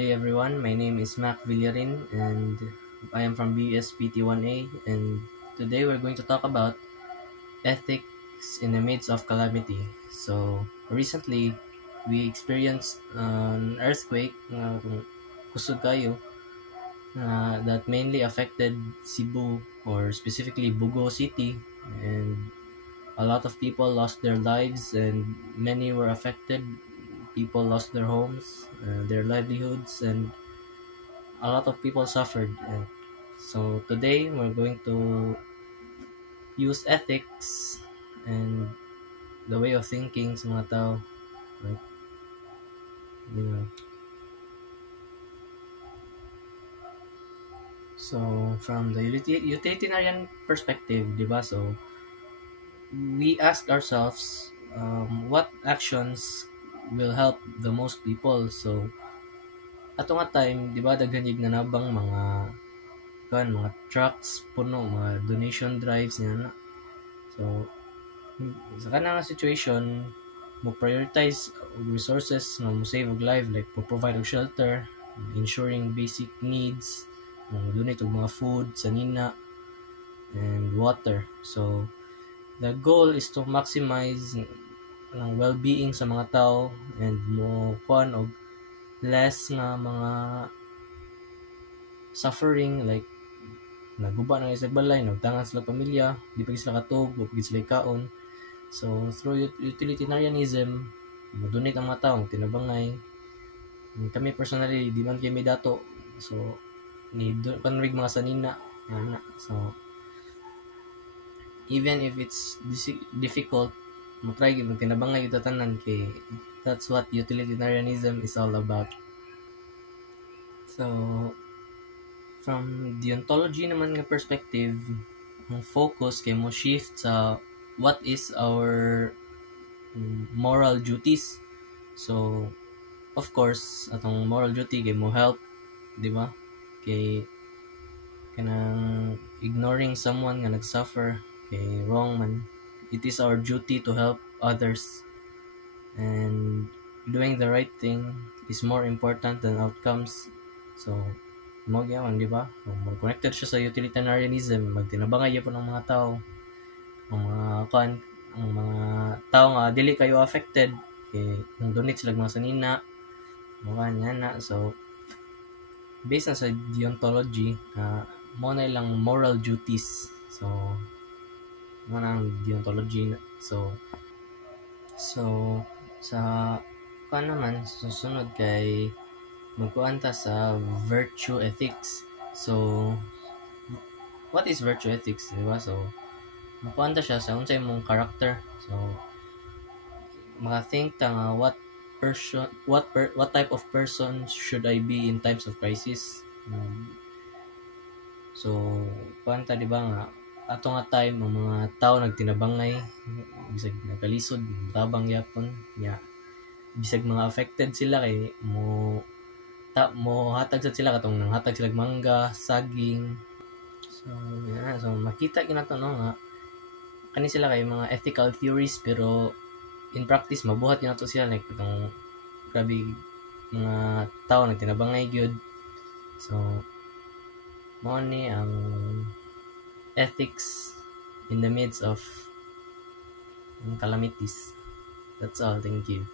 Hey everyone, my name is Mac Villarin and I am from BSPT1A, and today we're going to talk about ethics in the midst of calamity. So recently we experienced an earthquake kung kusog kayo, that mainly affected Cebu, or specifically Bugo City, and a lot of people lost their lives and many were affected. People lost their homes, their livelihoods, and a lot of people suffered. So today we're going to use ethics and the way of thinking sa mga tao, like, you know. So from the utilitarian perspective, di ba? So we ask ourselves, what actions will help the most people. So ato nga time, di ba, daghan yung nanabang mga trucks puno, mga donation drives niya na. So sa kanang situation, mo prioritize og resources nga mo save og life, like mo provide og shelter, ensuring basic needs, mo donate og mga food, sanina, and water. So the goal is to maximize ang well-being sa mga tao and mo kuan og less nga mga suffering, like naguba na isang balay, nagtangan sila pamilya, di pa sila katog, di pa sila kaon. So through utilitarianism, mo-donate ang mga tao, tinabangay. Kami personally, di man kami dato. So ni kanrig mga sanina. Yan na. So even if it's difficult, mo try gyud tinabangay yung tanan, kay that's what utilitarianism is all about. So from the ontology naman nga perspective, ang focus kay mo shift sa what is our moral duties. So of course atong moral duty kay mo help, di ba? Kay kanang ignoring someone nga nagsuffer, kay wrong man. It is our duty to help others, and doing the right thing is more important than outcomes. So mo gyapon, di ba? Connected siya sa utilitarianism, magtinabangay po ng mga tao, ang mga tao nga dili kayo affected, kay nang donate sila mga sanina, mga niya na. So based na sa deontology, mo na ilang moral duties. So mo na ang deontology. So sa naman susunod kay magkuan ta sa virtue ethics. So what is virtue ethics, di ba? So magkuan ta siya sa unsay mong character. So maka-think ta nga what type of person should I be in times of crisis. So kuan ta, di ba, nga ato nga time ang mga tao nagtinabangay, bisag nakalisod, tabang yapon nya, bisag mga affected sila, kay mo hatag sad sila, katong nang hatag sila mangga, saging. So yeah, so makita kinato no nga kani sila kay mga ethical theories, pero in practice mabuhat kinato sila, like katong grabe mga tao nagtinabangay gyud. So mao ni ang ethics in the midst of calamities. That's all. Thank you.